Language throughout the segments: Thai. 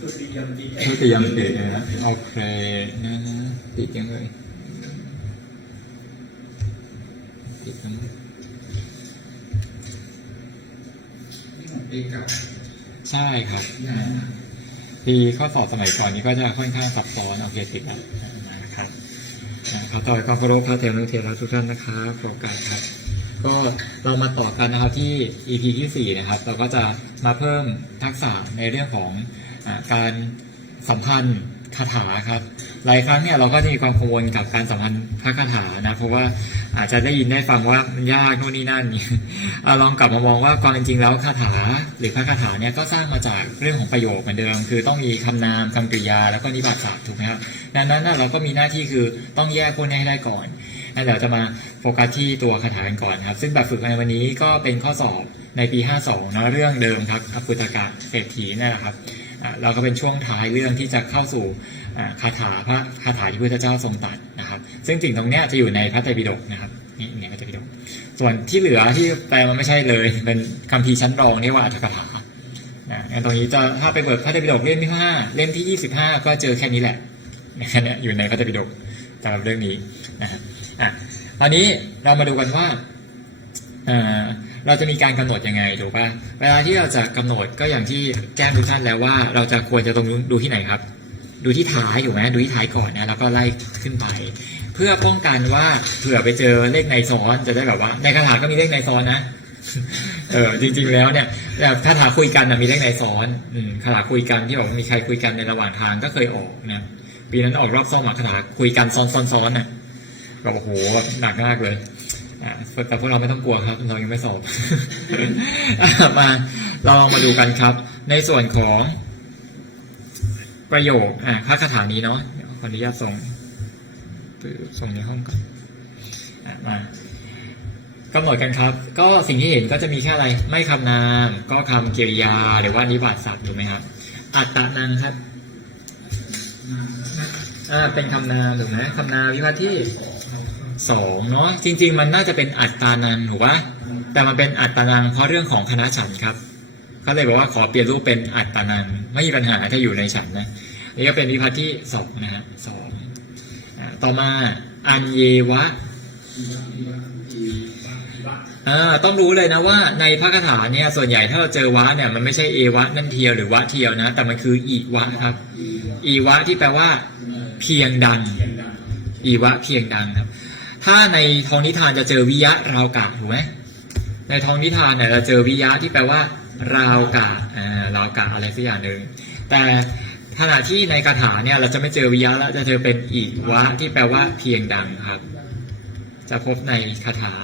ทุติยมปิทุติยมปินะโอเคนะนะปิดยังเลยปิดยังเอกกับใช่ครับที่ข้อสอบสมัยก่อนนี้ก็จะค่อนข้างซับซ้อนโอเคติดแล้วนะครับขอต่อยความเคารพพระเทวนุเทระทุกท่านนะครับโปรกาสครับ ก็เรามาต่อกันนะครับที่ EP ที่4นะครับ เราก็จะมาเพิ่มทักษะในเรื่องของอการสัมพันธ์คาถาครับ หลายครั้งเนี่ยเราก็จะมีความกังวลกับการสัมพันธ์พระคาถานะเพราะว่าอาจจะได้ยินได้ฟังว่ามันยากโน่นนี่นั่นอลองกลับมามองว่าความจริงแล้วคาถาหรือพระคาถาเนี่ยก็สร้างมาจากเรื่องของประโยคเหมือนเดิม คือต้องมีคำนามคำกริยา แล้วก็นิบาตศัพท์ถูกไหมครับดังนั้นเราก็มีหน้าที่คือต้องแยกพวกนี้ให้ได้ก่อนงั้นเดี๋ยวจะมา โฟกัสที่ตัวคาถากันก่อนครับ ซึ่งแบบฝึกในวันนี้ก็เป็นข้อสอบในปี 52นะเรื่องเดิมครับอภุตกะเศรษฐีนี่แหละครับอ่าเราก็เป็นช่วงท้ายเรื่องที่จะเข้าสู่คาถาพระคาถาที่พระพุทธเจ้าทรงตรัสนะครับ ซึ่งสิ่งตรงเนี้ยจะอยู่ในพระไตรปิฎกนะครับนี่ในพระไตรปิฎกส่วนที่เหลือที่แปลมันไม่ใช่เลย เป็นคัมภีร์ชั้นรองเรียกว่าอัตถกถาอันตรงนี้จะถ้าไปเปิดพระไตรปิฎกเล่มที่ห้าเล่มที่ยี่สิบห้าก็เจอแค่นี้แหละแค่นี้อยู่ในพระไตรปิฎกสำหรับเรื่องนี้นะครับอะ ตอนนี้เรามาดูกันว่าเราจะมีการกำหนดยังไงถูกป่ะเวลาที่เราจะกำหนดก็อย่างที่แจ้งทุกท่านแล้วว่า เราจะควรจะตรงดูที่ไหนครับ ดูที่ท้ายถูกไหมดูที่ท้ายก่อนนะแล้วก็ไล่ขึ้นไป เพื่อป้องกันว่าเผื่อไปเจอเลขในซ้อนจะได้แบบว่า ในคาถาก็มีเลขในซ้อนนะเออจริง ๆ แล้วเนี่ยแบบคาถาคุยกันนะมีเลขในซ้อนอืมคาถาคุยกันที่บอกว่ามีใครคุยกันในระหว่างทางก็เคยออกนะปีนั้นออกรอบซ่อมอะคาถาคุยกันซ้อนๆๆน่ะ แบบโอ้โหแบบหนักมากเลยแต่พวกเราไม่ต้องกลัวครับ เรายังไม่สอบ มาเราลองมาดูกันครับ ในส่วนของ ประโยคอ่าค่าคาถานี้เนาะขออนุญาตส่งส่งในห้องก่อนมากำหนดกันครับ ก็สิ่งที่เห็นก็จะมีแค่อะไร ไม่คำนาม ก็คำกริยา หรือว่านิบาตศัพท์ถูกไหมครับ อัตตะนังครับ อ่า เป็นคำนามถูกไหมคำนามวิพัฒน์ที่ สองเนาะจริง ๆ มันน่าจะเป็นอัตตานังถูกปะแต่มันเป็นอัตตานังเพราะเรื่องของคณะฉันครับเขาเลยบอกว่าขอเปลี่ยนรูปเป็นอัตตานังไม่มีปัญหาถ้าอยู่ในฉันนะนี่ก็เป็นวิพัฒน์ที่สองนะฮะสองต่อมาอัญเยวะอ่าต้องรู้เลยนะว่าในพระคาถาเนี่ยส่วนใหญ่ถ้าเราเจอวะเนี่ยมันไม่ใช่เอวะนั่นเทียวหรือวะเทียวนะ แต่มันคืออีวะครับอีวะที่แปลว่า เพียงดังอีวะเพียงดังครับ ถ้าในทองนิทานจะเจอวิยะราวกะถูกไหมในทองนิทานเนี่ยเราเจอวิยะที่แปลว่าราวกะอ่าราวกะอะไรสักอย่างหนึ่งแต่ขณะที่ในคาถาเนี่ยเราจะไม่เจอวิยะแล้วจะเจอเป็นอีวะที่แปลว่าเพียงดังครับ จะพบในคาถา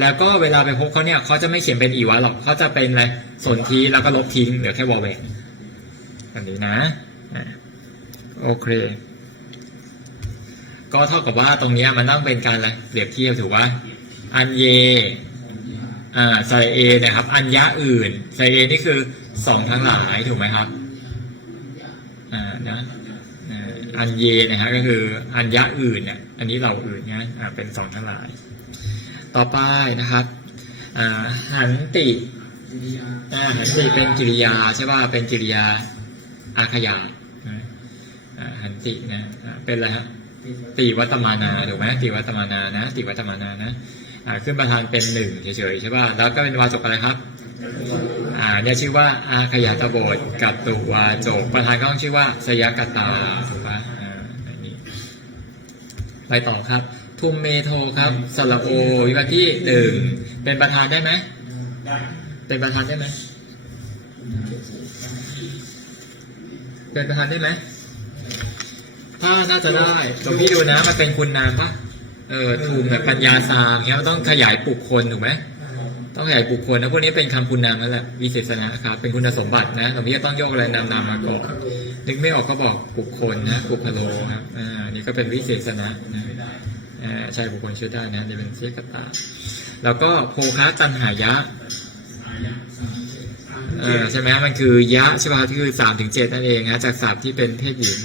แล้วก็เวลาไปพบเขาเนี่ยเขาจะไม่เขียนเป็นอีวะหรอกเขาจะเป็นอะไรสนทีแล้วก็ลบทิ้งเหลือแค่วอลเวนแบบนี้นะโอเค ก็เท่ากับว่าตรงนี้มันต้องเป็นการอะไรเปรียบเทียบถือว่า อันเยอ่าไซเอนะครับ อัญญะอื่นไซเอนี่คือสองทั้งหลายถูกไหมครับอ่านะอันเยนะฮะก็คืออัญญะอื่นเนี่ยอันนี้เราอื่นเนะอ่าเป็นสองทั้งหลาย ต่อไปนะครับอ่าหันติอ่าหันติเป็นกิริยาใช่ป่ะเป็นกิริยาอาขยาอ่าหันตินะเป็นอะไรฮะ ติวัตมานาถูกไหมติวัตมานานะติวัตมานานะอ่าขึ้นประธานเป็นหนึ่งเฉยๆใช่ป่ะแล้วก็เป็นวาจกอะไรครับอ่าเนี่ยชื่อว่าอาขยาตโบทกับตุวาจกประธานก็ต้องชื่อว่าสยกตาถูกป่ะอ่าอันนี้ไปต่อครับทุมเมโทครับสระโอวิบัติที่หนึ่งเป็นประธานได้ไหมเป็นประธานได้ไหมเป็นประธานได้ไหม ถ้าน่าจะได้หลวงพี่ดูนะ มันเป็นคุณนามปะเออทูมแบบปัญญาสามเงี้ยมันต้องขยายปุกคนถูกไหมต้องขยายบุคคลนะพวกนี้เป็นคำคุณนามนั่นแหละวิเศษนะครับเป็นคุณสมบัตินะหลวงพี่ต้องยกอะไรนามนามมาก่อนนึกไม่ออกก็บอกบุคคลนะบุคโลครับอ่านี่ก็เป็นวิเศษนะนะอ่าใช่บุคคลช่วยได้นะนี่เป็นเสกตาแล้วก็โภคะตันหายะเออใช่ไหมมันคือยะใช่ป่ะที่คือสามถึงเจ็ดนั่นเองนะจากศัพท์ที่เป็นเพศหญิง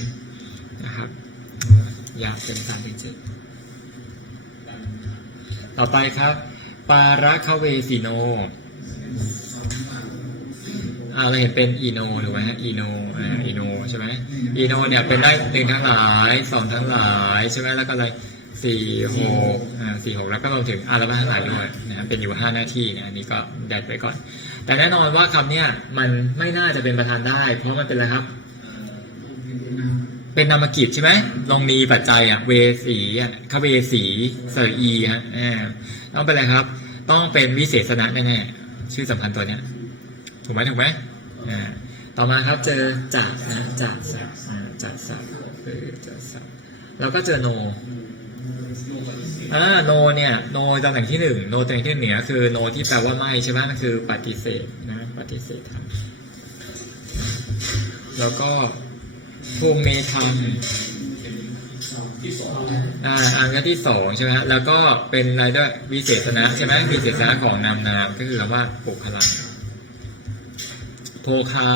ยะเป็นสามถึงเจ็ดต่อไปครับ ปาระคเวสิโนอาเราเห็นเป็นอีโนถูกไหมฮะอีโนอ่าอีโนใช่ไหมอีโนเนี่ยเป็นได้หนึ่งทั้งหลายสองทั้งหลายใช่ไหมแล้วก็อะไรสี่หกอ่าสี่หกแล้วก็รวมถึงอาราบาทั้งหลายด้วยนะเป็นอยู่ห้าหน้าที่นะอันนี้ก็แดดไว้ก่อน แต่แน่นอนว่าคำเนี้ยมันไม่น่าจะเป็นประธานได้ เพราะมันเป็นอะไรครับ เป็นนามกิจใช่ไหมลองมีปัจจัยอะเวสีอะคเวสีเสอีฮะต้องเป็นอะไรครับ ต้องเป็นวิเศษณะแน่ๆชื่อสำคัญตัวเนี้ยถูกไหมถูกไหมอ่าต่อมาครับเจอจักนะจักสักอ่าจักสักเออจักสักแล้วก็เจอโนอ่าโนเนี่ยโนตำแหน่งที่หนึ่งโนตำแหน่งที่เหนือคือโนที่แปลว่าไม่ใช่ไหมนั่นคือปฏิเสธนะปฏิเสธครับแล้วก็ ภูมิเมธัมที่สองอ่าอันที่สองใช่ไหมฮะแล้วก็เป็นอะไรด้วยวิเศษณะใช่ไหมวิเศษณะของนามนามก็คือคำว่าปุคลังโพคา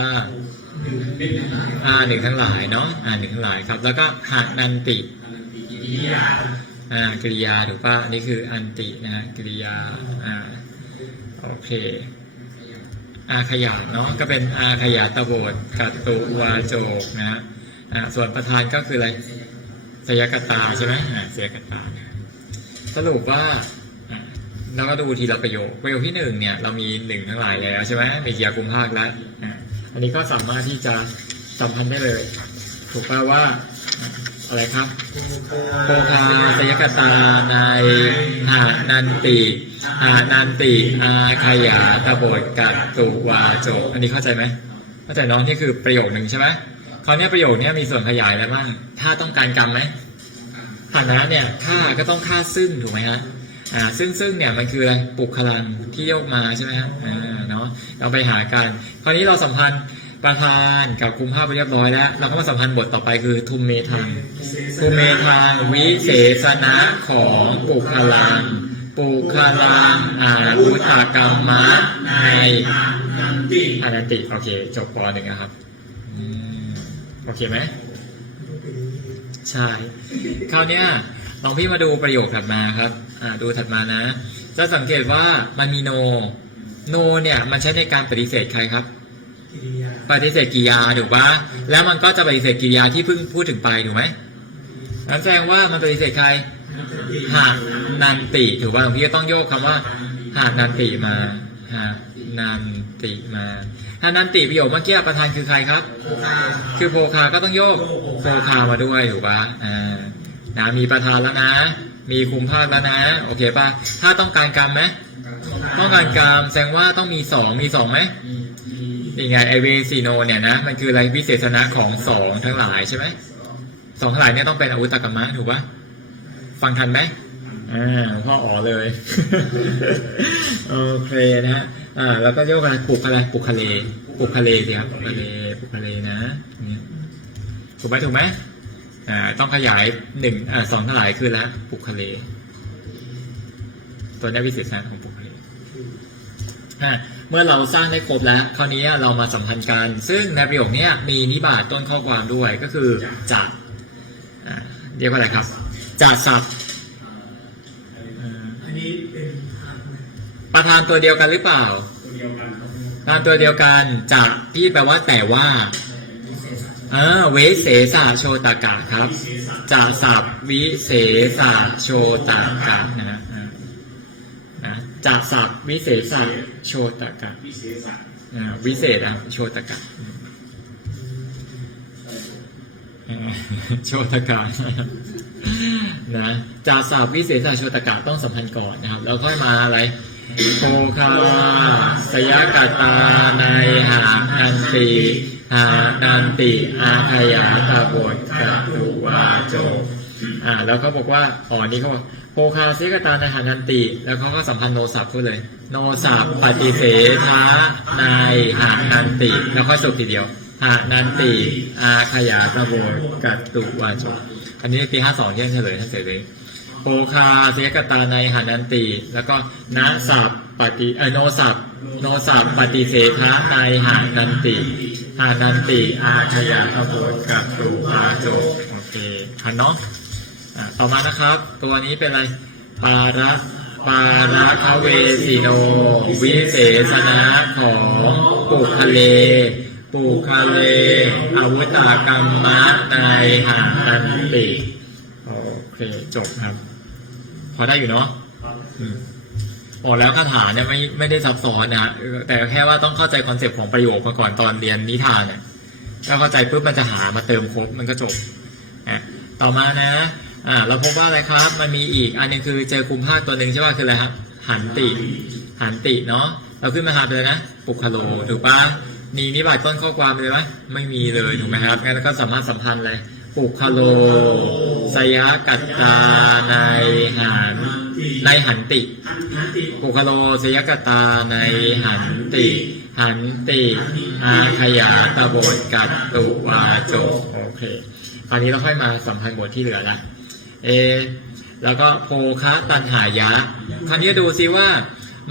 อ่าหนึ่งทั้งหลายเนาะอ่าหนึ่งทั้งหลายครับ แล้วก็หานันติกิริยาอ่ากริยาถูกป่ะอันนี้คืออันตินะฮะกริยาอ่าโอเคอาขยาเนาะก็เป็นอาขยาตะโบดกัตตุวาโจกนะฮะ ส่วนประธานก็คืออะไรสยกตาใช่ไหมอ่าสยกตา สรุปว่าอะเราก็ดูทีละประโยคประโยคที่หนึ่งเนี่ยเรามีหนึ่งทั้งหลายแล้วใช่ไหมมีเกียร์กุมภาคแล้วอะอันนี้ก็สามารถที่จะสัมพันธ์ได้เลย ถูกป่าว่าอะไรครับโพคาสยกตาในหานันติหานันติอาขยาตบดกัตตุวาโจ อันนี้เข้าใจไหมเข้าใจน้องนี่คือประโยคหนึ่งใช่ไหม คราวเนี้ยประโยคเนี้ยมีส่วนขยายอะไรบ้าง ถ้าต้องการกรรมไหมฐานะเนี่ยค่าก็ต้องค่าซึ่งถูกไหมฮะอ่าซึ่งซึ่งเนี่ยมันคืออะไรปลุกพลังที่โยกมาใช่ไหมฮะอ่าเนาะเราไปหากันคราวนี้เราสัมพันธ์ประธานกับคุมภาพไปเรียบร้อยแล้ว เราก็มาสัมพันธ์บทต่อไปคือทุมเมทังทุมเมทังวิเศษณะของปุกพลังปุกพลังอารุตกรรมะในนันติอนันติ โอเค จบปหนึ่งนะครับอืม โอเคไหมใช่คราวเนี้ยลองพี่มาดูประโยคถัดมาครับอ่าดูถัดมานะ จะสังเกตว่ามันมีโน โนเนี่ยมันใช้ในการปฏิเสธใครครับกิริยาปฏิเสธกิริยาถูกปะแล้วมันก็จะปฏิเสธกิริยาที่เพิ่งพูดถึงไปถูกไหมนั่นแสดงว่ามันปฏิเสธใคร หากนันติถูกป่ะหลวงพี่ก็ต้องโยกคำว่า หากนันติมาหากนันติมา หากนันติประโยคเมื่อกี้ประธานคือใครครับ คือโพคาก็ต้องโยกโพคามาด้วยถูกปะอ่านะมีประธานแล้วนะ มีคุมภาคแล้วนะ โอเคปะถ้าต้องการกรรมไหมต้องการกรรมแสดงว่าต้องมีสองมีสองไหมนี่ไงไอเวซีโนเนี่ยนะมันคืออะไรวิเศษณะของสองทั้งหลายใช่ไหมสองทั้งหลายเนี่ยต้องเป็นอาวุธตกรรมะถูกปะฟังทันไหม อ่าพ่ออ๋อเลย โอเคนะฮะอ่า แล้วก็โยกอะไรปลุกอะไรปลุกทะเลปลุกทะเลสิครับปลุกทะเลปลุกทะเลนะนี่ถูกไหมถูกไหมอ่า ต้องขยายหนึ่งอ่าสองเท่าไหร่คือแล้วปลุกทะเลตัวนี้วิเศษณะของปลุกทะเลอ่าเมื่อเราสร้างได้ครบแล้วคราวนี้เรามาสัมพันธ์กัน ซึ่งในประโยคนี้มีนิบาตต้นข้อความด้วยก็คือจากอ่าเรียกว่าอะไรครับจากศัพท์ ประธานตัวเดียวกันหรือเปล่า ตัวเดียวกันครับประธานตัวเดียวกันจากที่แปลว่าแต่ว่าเออเวเสสาโชตากะครับจากศัพท์วิเศษาโชตากะนะฮะนะจากศัพท์วิเศษาโชตากะวิเศษอ่าวิเศษอะโชตกะโชตกะนะจากศัพท์วิเศษาโชตกะต้องสัมพันธ์ก่อนนะครับ แล้วค่อยมาอะไร โคคาสยกตาในหาอันติหานันติอาขยาตาบทกตุวาโจอ่าแล้วเขาบอกว่าอ๋อนี่เขาบอกโพคาซิกตาในหานันติ แล้วเขาก็สัมพันธ์โนสับพูดเลย โนสับปฏิเสธะในหานันติ แล้วค่อยสรุปทีเดียวหานันติอาขยาตะโบกัตตุวาโจอันนี้ปีห้าสองที่เฉลยท่านเฉลย โพคาซิกตาในหานันติ แล้วก็นะสับปฏิเอโนสับโนสับปฏิเสธะในหานันติหานันติ อาขยาตะโบกัตตุวาโจโอเคทันเนาะต่อมานะครับ ตัวนี้เป็นอะไรปาระปาระคเวสิโน วิเศษณะของปุคะเลปุคะเลอวุตากรรมะในหานันติ โอเค จบครับ พอได้อยู่เนาะครับอืมบอกแล้วคาถาเนี่ยไม่ไม่ได้ซับซ้อนนะฮะเออแต่แค่ว่าต้องเข้าใจคอนเซปต์ของประโยคมาก่อนตอนเรียนนิทานเนี่ยถ้าเข้าใจปุ๊บมันจะหามาเติมครบมันก็จบอะต่อมานะอ่าเราพบว่าอะไรครับ มันมีอีกอันหนึงคือเจอคุมภาคตัวหนึ่งใช่ป่ะคืออะไรครับหันติหันติเนาะเราขึ้นมาหาไปเลยนะปุคโลถูกปะมีนิบาตต้นข้อความเลยไหมไม่มีเลยถูกไหมครับงั้นเราก็สามารถสัมพันธ์เลย ปุคโล สยกัตตาในหันในหันติ ปุคโลสยกตาในหันติ หันติ อาขยาตบทกัตตุวาโจโอเคคราวนี้เราค่อยมาสัมพันธ์บทที่เหลือละเอ แล้วก็โภคะตันหายะ คราวนี้ดูซิว่า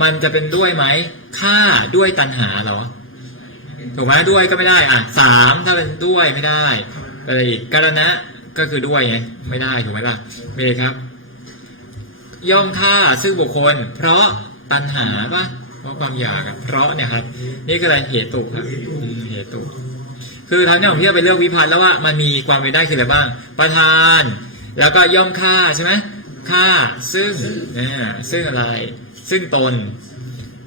มันจะเป็นด้วยไหมฆ่าด้วยตันหาเหรอถูกไหมด้วยก็ไม่ได้ อะสามถ้าเป็นด้วยไม่ได้ อะไรอีกกรณะก็คือด้วยไงไม่ได้ถูกไหมล่ะไม่ได้ครับ ย่อมฆ่าซึ่งบุคคล เพราะตัณหาปะเพราะความอยากเพราะเนี่ยครับ นี่คืออะไรเหตุตุครับเหตุตุคือทั้งนี้ผมที่จะไปเลือกวิพัฒน์แล้วว่ามันมีความเป็นได้คืออะไรบ้าง ประธาน แล้วก็ย่อมฆ่าใช่ไหมฆ่าซึ่งเนี่ยซึ่งอะไร ซึ่งตน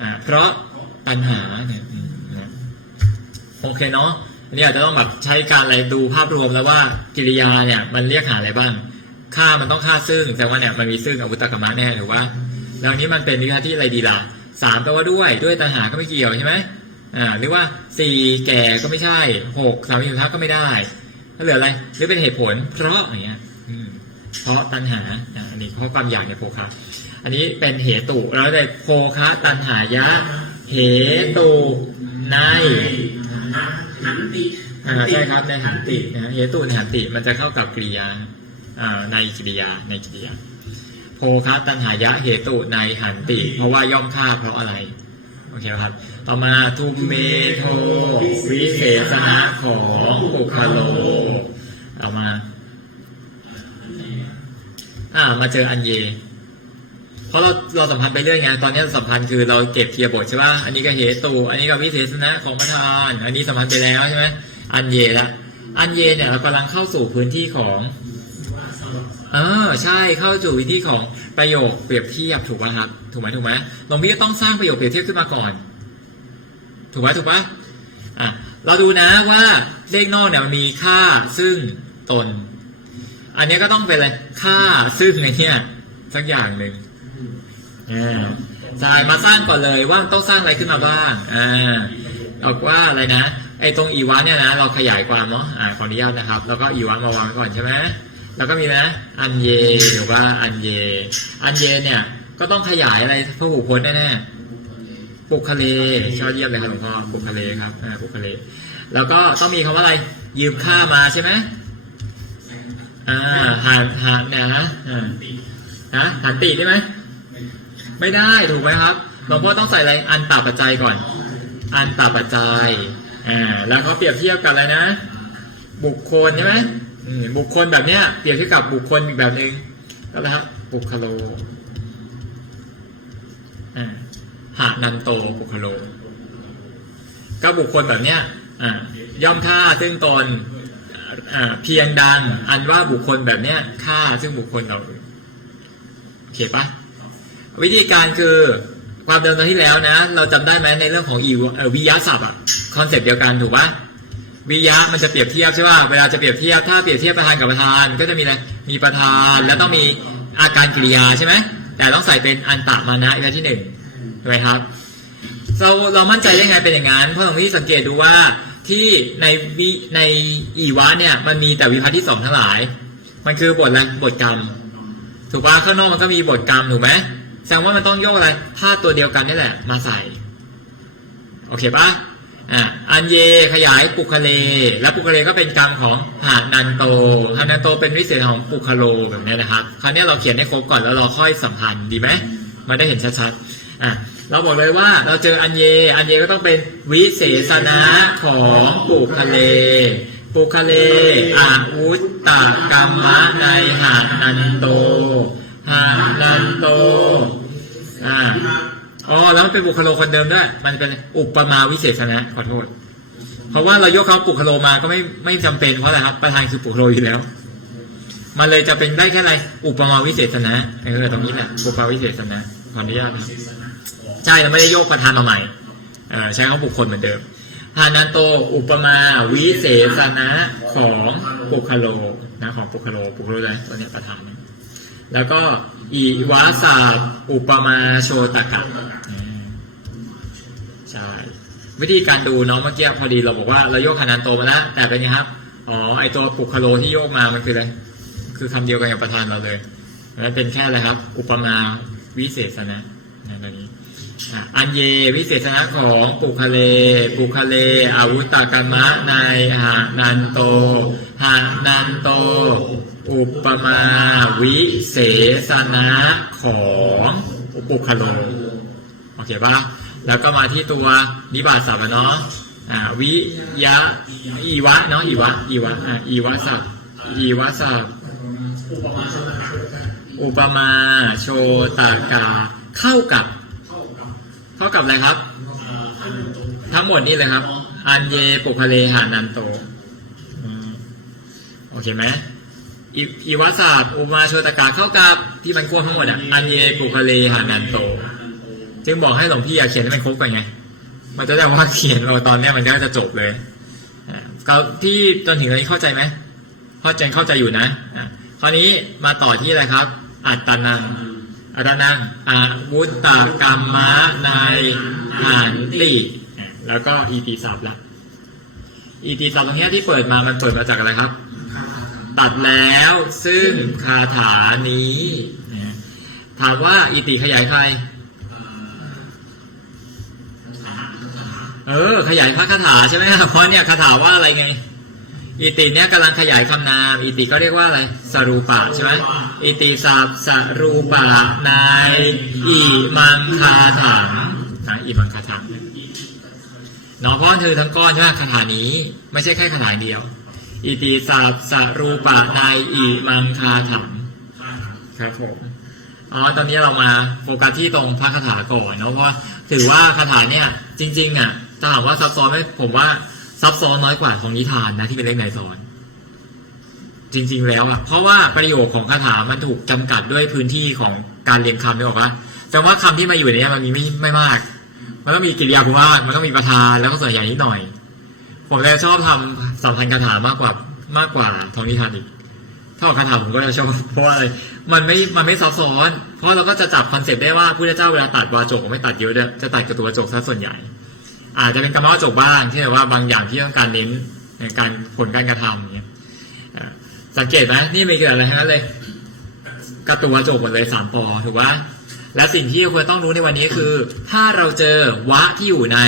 อ่าเพราะตัณหาเนี่ยโอเคเนาะ อันนี้อาจจะต้องแบบใช้การอะไรดูภาพรวมแล้วว่ากิริยาเนี่ยมันเรียกหาอะไรบ้างฆ่ามันต้องฆ่าซึ่งแต่ว่าเนี่ยมันมีซึ่งอาวุธกรรมะแน่หรือว่า แล้วอันนี้มันเป็นวิธีที่อะไรดีล่ะสามแปลว่าด้วยด้วยตัณหาก็ไม่เกี่ยวใช่ไหมอ่าหรือว่าสี่แก่ก็ไม่ใช่หกสามีสุทักก็ไม่ได้แล้วเหลืออะไรหรือเป็นเหตุผล เพราะอย่างเงี้ยเพราะตัณหาอ่าอันนี้เพราะความอยากในโภคะอันนี้เป็นเหตุแล้วได้โภคะตัณหายะ เหตุใน หันติอ่าใช่ครับในหันตินะเหตุในหันติมันจะเข้ากับกริยาอ่าในกริยาในกริยาโภคะตันหายะเหตุในหันติ เพราะว่าย่อมฆ่าเพราะอะไรโอเคครับ ต่อมาทุมเมโทวิเศษณะของปุคโลต่อมา อ่า มาเจออันเย เพราะเราเราสัมพันธ์ไปเรื่อยไงตอนนี้สัมพันธ์คือเราเก็บเทียบทใช่ป่ะอันนี้ก็เหตุอันนี้ก็วิเศษณะของประธาน อันนี้สัมพันธ์ไปแล้วใช่ไหมอันเยละอันเยเนี่ยเรากำลังเข้าสู่พื้นที่ของเออใช่เข้าสู่วิธีของประโยคเปรียบเทียบถูกป่ะครับถูกไหมถูกไหมหลวงพี่จะต้องสร้างประโยคเปรียบเทียบขึ้นมาก่อน ถูกไหมถูกป่ะอะเราดูนะว่าเลขนอกเนี่ยมันมีค่าซึ่งตน อันนี้ก็ต้องเป็นอะไรค่าซึ่งในเนี่ยสักอย่างหนึ่ง อ่าใช่มาสร้างก่อนเลยว่าต้องสร้างอะไรขึ้นมาบ้างอ่าบอกว่าอะไรนะไอ้ตรงอีวะเนี่ยนะเราขยายความเนาะอ่าขออนุญาตนะครับ แล้วก็อีวะมาวางก่อนใช่ไหมแล้วก็มีนะอันเยหรือว่าอันเย อันเยเนี่ยก็ต้องขยายอะไรพระหูพจน์แน่ๆปุกคเลชอบเยี่ยมเลยครับหลวงพ่อปุกคเลครับอ่าปุคเลแล้วก็ต้องมีคำว่าอะไร ยืมค่ามาใช่ไหมอ่าหานหานนะอ่าฮะหันติได้ไหม ไม่ได้ถูกไหมครับหลวงพ่อต้องใส่อะไรอันตาปัจจัยก่อน อันตาปัจจัยอ่าแล้วเขาเปรียบเทียบกันอะไรนะ บุคคลใช่ไหมบุคคลแบบเนี้ยเปรียบเทียบกับบุคคลอีกแบบหนึ่งแล้วนะฮะบุคโลอ่าหานันโตบุคโลก็บุคคลแบบเนี้ยย่อมฆ่าซึ่งตนอ่าเพียงดัง อันว่าบุคคลแบบเนี้ยฆ่าซึ่งบุคคลเราอื่นโอเคปะ วิธีการคือความเดิมตอนที่แล้วนะ เราจำได้ไหมในเรื่องของอีวิยะศัพท์อะคอนเซ็ปต์เดียวกันถูกปะวิยะมันจะเปรียบเทียบใช่ป่ะเวลาจะเปรียบเทียบถ้าเปรียบเทียบประธานกับประธาน ก็จะมีอะไรมีประธานแล้วต้องมีอาการกริยาใช่ไหมแต่ต้องใส่เป็นอันตะมานะอีกที่หนึ่งถูกไหมครับ เราเรามั่นใจได้ไงเป็นอย่างนั้นเพราะตรงนี้สังเกตดูว่าที่ในวิในอีวะเนี่ยมันมีแต่วิพัฒน์ที่สองทั้งหลาย มันคือบทอะไรบทกรรม ถูกป่ะข้างนอกมันก็มีบทกรรมถูกไหม แสดงว่ามันต้องโยกอะไรธาตัวเดียวกันนี่แหละ มาใส่ โอเคป่ะอะอันเยขยายปุคเล แล้วปุคเลก็เป็นกรรมของหานันโตหานันโตเป็นวิเศษของปุคโลแบบนี้นะครับ คราวนี้เราเขียนให้ครบก่อนแล้วเราค่อยสัมพันธ์ดีไหมมาได้เห็นชัดๆอะเราบอกเลยว่าเราเจออันเย อันเยก็ต้องเป็นวิเศษนะของปุคเลปุคเลอาวุตตกรรมะในหานันโต หานันโต อ่า อ๋อ แล้วเป็นบุคโลคนเดิมด้วย มันเป็นอุปมาวิเศษนะ ขอโทษ เพราะว่าเรายกเขาปุคโลมาก็ไม่ไม่จำเป็นเพราะอะไรครับ ประธานคือปุคโลอยู่แล้ว มันเลยจะเป็นได้แค่อะไรอุปมาวิเศษนะเออตรงนี้แหละอุปมาวิเศษนะขออนุญาตนะใช่เราไม่ได้โยกประธานมาใหม่ใช้เขาบุคคลเหมือนเดิมฮานันโตอุปมาวิเศษนะของปุคโลนะของปุคโลปุคโลเลยตัวเนี้ยประธานนะ แล้วก็อีวาสาอุปมาโชตกะอืมใช่วิธีการดูเนาะเมื่อกี้พอดีเราบอกว่าเราโยกฮานันโตมาแล้วแต่เป็นไงครับอ๋อไอตัวปุคโลที่โยกมามันคืออะไรคือคำเดียวกันกับประธานเราเลยแล้วเป็นแค่อะไรครับ อุปมาวิเศษนะนะตรงนี้ อะอันเยวิเศษนะของปุคเล ปุคเลอาวุตตกรรมะในหานันโตหานันโต อุปมาวิเศษนะของปุคโลโอเคปะแล้วก็มาที่ตัวนิบาตศัพท์อะเนาะอ่าวิยะอีวะเนาะอีวะอีวะอ่าอีวะศัพท์อีวะศัพท์อุปมาโชตกะอุปมาโชตากาเข้ากับ เข้ากับเข้ากับอะไรครับ ทั้งหมดนี่เลยครับ อันเยปุคเลหานันโตโอเคไหมอีวะศัพท์อุมาโชตกาเข้ากับที่มันควบทั้งหมดอะอันเยปุคเลหานันโต จึงบอกให้หลวงพี่อะเขียนให้มันครบก่อนไง มันจะได้ว่าเขียนเราตอนนี้มันก็จะจบเลยก็ที่จนถึงตรงนี้เข้าใจไหมเข้าใจเข้าใจอยู่นะคราวนี้มาต่อที่อะไรครับ อัตตานัง อัตตนังอาวุตตกรรมะในหันติแล้วก็อีตีศัพท์ละอีตีศัพท์ตรงเนี้ยที่เปิดมามันเปิดมาจากอะไรครับ ตัดแล้วซึ่งคาถานี้ถามว่าอีติขยายใคร เออ ขยายพระคาถาใช่ไหมครับเพราะเนี่ยคาถาว่าอะไรไง อิติเนี่ยกำลังขยายคำนาม อิติก็เรียกว่าอะไรสรูปะใช่ไหมอิติสับสรูปะในอิมังคาถังนะอิมังคาถังเนาะเพราะมันคือทั้งก้อนใช่ไหมคาถานี้ ไม่ใช่แค่คาถาเดียว อิติสับสรูปะในอิมังคาถังครับผมอ๋อตอนนี้เรามาโฟกัสที่ตรงพระคาถาก่อนเนาะเพราะถือว่าคาถาเนี่ยจริง ๆ อะถ้าถามว่าซับซ้อนไหมผมว่า ซับซ้อนน้อยกว่าของนิทานนะที่เป็นเล่มไหนสอน จริง ๆ แล้วอะเพราะว่าประโยคของคาถามันถูกจำกัดด้วยพื้นที่ของการเรียงคำนึกออกปะแต่ว่าคำที่มาอยู่ในนี้มันมีไม่ไม่มาก มันต้องมีกิริยาภูมากมันต้องมีประธานแล้วก็ส่วนใหญ่นิดหน่อย ผมเลยชอบทำสัมพันธ์คาถามากกว่ามากกว่าทองนิทานอีกถ้าออกคาถาผมก็จะชอบเพราะว่าอะไรมันไม่มันไม่ซับซ้อน เพราะเราก็จะจับคอนเซปต์ได้ว่าพุทธเจ้าเวลาตัดวาจกไม่ตัดเยอะจะตัดกับตัวจกซะส่วนใหญ่ อาจจะเป็นกรรมวาจกบ้างที่แบบว่าบางอย่างที่ต้องการเน้นในการผลการกระทำอย่างเงี้ยสังเกตไหมนี่มีเกิดอะไรทั้งนั้นเลยกับตัวจกหมดเลยสามปอถูกปะและสิ่งที่ควรต้องรู้ในวันนี้คือ ถ้าเราเจอวะที่อยู่ใน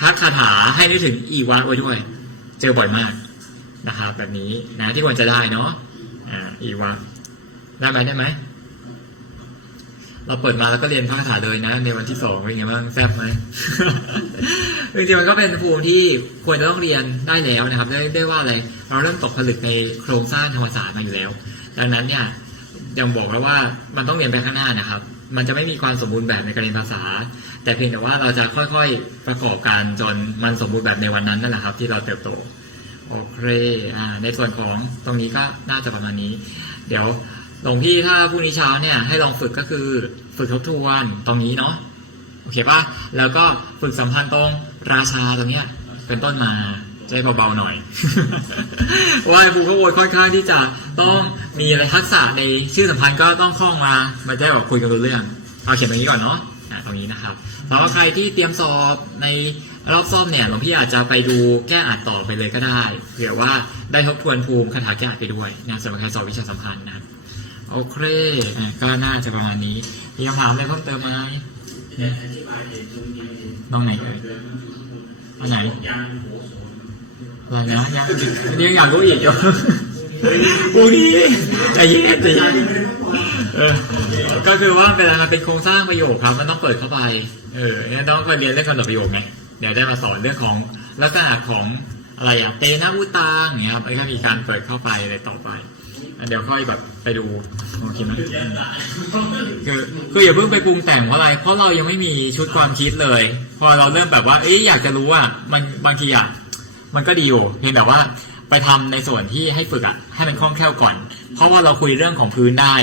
ทักคาถาให้นึกถึงอีวะไว้ด้วย เจอบ่อยมากนะครับแบบนี้นะที่ควรจะได้เนาะอ่าอีวาได้ไหมได้ไหมเราเปิดมาแล้วก็เรียนพระคาถาเลยนะ ในวันที่สองเป็นไงบ้างแซ่บไหม จริงๆมันก็เป็นภูมิที่ควรจะต้องเรียนได้แล้วนะครับได้ได้ว่าอะไรเราเริ่มตกผลึกในโครงสร้างธรรมศาสตร์มาอยู่แล้ว ดังนั้นเนี่ยยังบอกแล้วว่ามันต้องเรียนไปข้างหน้านะครับ มันจะไม่มีความสมบูรณ์แบบในการเรียนภาษา แต่เพียงแต่ว่าเราจะค่อยๆประกอบการจนมันสมบูรณ์แบบในวันนั้นนั่นแหละครับ ที่เราเติบโตโอเคอ่าในส่วนของตรงนี้ก็น่าจะประมาณนี้ เดี๋ยวหลวงพี่ถ้าพรุ่งนี้เช้าเนี่ยให้ลองฝึกก็คือฝึกทบทวนตรงนี้เนาะโอเคป่ะแล้วก็ฝึกสัมพันธ์ตรง ราชาตรงเนี้ยเป็นต้นมาจะได้เบาๆหน่อย ว่าไอ้ภูเขาโวยค่อนข้างที่จะต้องมีอะไรทักษะในชื่อสัมพันธ์ก็ต้องคล่องมามันจะได้แบบคุยกันรู้เรื่อง เอาเขียนตรงนี้ก่อนเนาะอ่าตรงนี้นะครับสำหรับใครที่เตรียมสอบในรอบซ่อมเนี่ยหลวงพี่อาจจะไปดูแก้อ่านต่อไปเลยก็ได้เผื่อว่าได้ทบทวนภูมิคาถาแก้อ่านไปด้วยนะสำหรับใครสอบวิชาสัมพันธ์นะครับโอเคอะก็น่าจะประมาณนี้ มีคำถามอะไรเพิ่มเติมไหมอธิบายเองตรงนี้ตรงไหนเอ่ย อันไหนยางหัวโสนอะไรนะยังยังอยากรู้อีกอยู่พรุ่งนี้ใจเย็นใจเย็นเออก็คือว่าเป็นอะไรมันเป็นโครงสร้างประโยคครับ มันต้องเปิดเข้าไป เออเนี่ยต้องไปเรียนเรื่องกำหนดประโยคไงเดี๋ยวได้มาสอนเรื่องของลักษณะของอะไรอะเตนะอุตังอย่างเงี้ยครับไอ้ถ้ามีการเปิดเข้าไปอะไรต่อไป เดี๋ยวค่อยแบบไปดูโอเคไหมคือคืออย่าเพิ่งไปปรุงแต่งเพราะอะไร เพราะเรายังไม่มีชุดความคิดเลย พอเราเริ่มแบบว่า เอ๊ะอยากจะรู้ว่ามันบางทีอะมันก็ดีอยู่เพียงแต่ว่าไปทำในส่วนที่ให้ฝึกอะให้มันคล่องแคล่วก่อน เพราะว่าเราคุยเรื่องของพื้นได้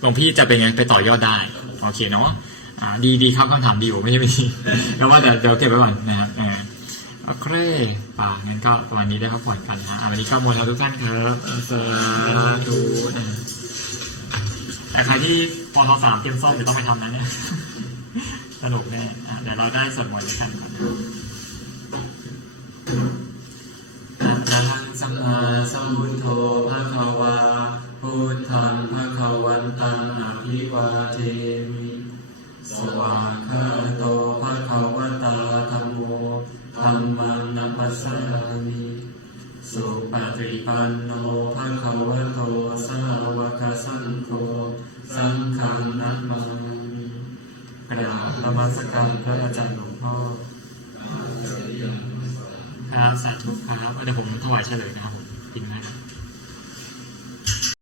หลวงพี่จะเป็นไงไปต่อยอดได้โอเคเนาะอ่าดีดีครับคำถามดีอยู่ไม่ใช่ไม่ดีแต่ว่าเดี๋ยวเดี๋ยวเก็บไว้ก่อนนะครับอ่า โอเคป่างั้นก็วันนี้ได้พักผ่อนกันนะวันนี้ก็โมทนาทุกท่านครับสาธุนะแต่ใครที่ปทสามเตรียมซ่อมเดี๋ยวต้องไปทำนะเนี่ยสนุกแน่อะเดี๋ยวเราได้สวดมนต์ด้วยกันก่อน